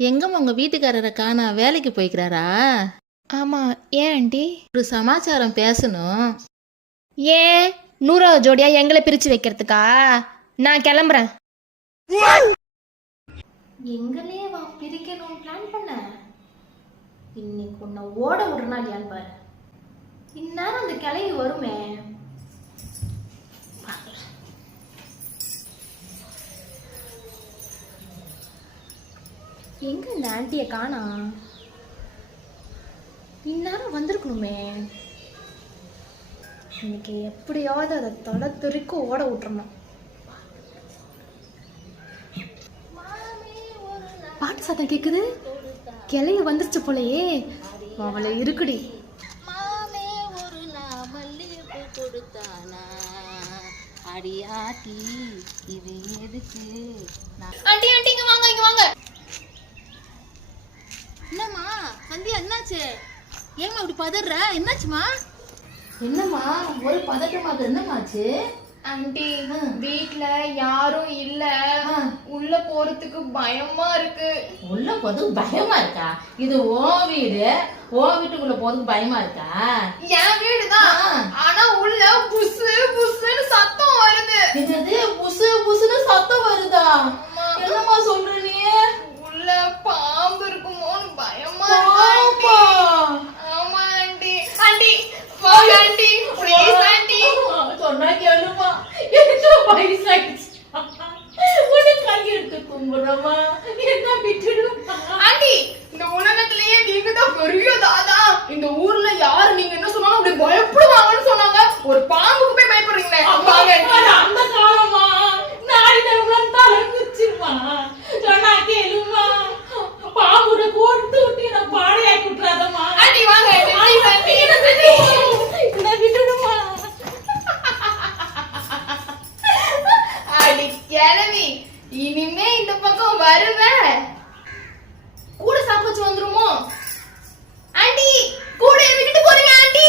எங்கம்மா உங்க வீட்டுக்காரரை காணா, வேலைக்கு போய்க்கிறாரா? ஆமா, ஏன் ஆண்டி? ஒரு சமாச்சாரம் பேசணும். ஏன் 100வது ஜோடியா எங்களை பிரிச்சு வைக்கிறதுக்கா? நான் கிளம்புறேன். எங்களே வா பிரிக்கணும்னு பிளான் பண்ண. இன்னைக்கு உன்னை ஓட விடுறனா இல்லையான்னு பாரு. இந்நேரம் அந்த கிளவி வருமே. எங்க இந்த ஆண்டியை காணா? இந்நேரம் வந்திருக்கணுமே. இன்னைக்கு எப்படியாவது அதை தொட துறிக்கும் ஓட விட்டுறணும். பாட்டு சத்தம் கேக்குது. கிளைய வந்துருச்சு போலயே. அவளை இருக்குடி. மாமே ஒரு மல்லிகைப்பூ கொடுத்தானா அடியாத்தி இது எதுக்கு? ஆண்டி ஆண்டி இங்க வாங்க, இங்க வாங்க. என்னம்மா சந்தியா, என்னாச்சு? ஏம்மா இப்படி பதற? என்னாச்சுமா? என்னம்மா ஒரு பதட்டமாக? என்னமாச்சு? ஆண்டி, வீட்ல யாரும் இல்ல. உள்ள போறதுக்கு பயமா இருக்கு. உள்ள போறதுக்கு பயமா இருக்கா? இது ஓ வீடு, ஓ வீட்டுக்குள்ள போறதுக்கு பயமா இருக்கா? என் வீடுதான், ஆனா உள்ள புசு புசுன்னு சத்தம் வருது. என்னது புசு புசுன்னு சத்தம் வருதா? என்னம்மா சொல்ற நீ? உள்ள பாம்பு இருக்குமோன்னு பயமா இருக்கு. ஆமா ஆண்டி. ஆண்டி போங்க ஆண்டி, ப்ளீஸ் ஆண்டி. சொன்னா கேளுமா, எனக்கு வயசாயிடுச்சு. உன்னை கையெடுத்து கும்பிடுறமா, என்ன விட்டுடுமா? ஆண்டி, இந்த உலகத்திலேயே நீங்க தான் பெரிய தாதா. இந்த ஊர்ல யாரு நீங்க என்ன சொன்னாலும் அப்படி பயப்படுவாங்கன்னு சொன்னாங்க. ஒரு பாம்புக்கு போய் பயப்படுறீங்களே. அந்த காலமா நாடி தலைச்சிருமா. சொன்னா கேளுமா, பாம்புட போட்டு விட்டு நான் பாடையாக்கி விட்டுறாதம்மா. ஆண்டி வாங்க விட்டுடுமா. அடி கிளவி, இனிமே இந்த பக்கம் வருவேன் கூட சாப்பிச்சு வந்துருமோ? ஆண்டி கூட விட்டுட்டு போறீங்க ஆண்டி.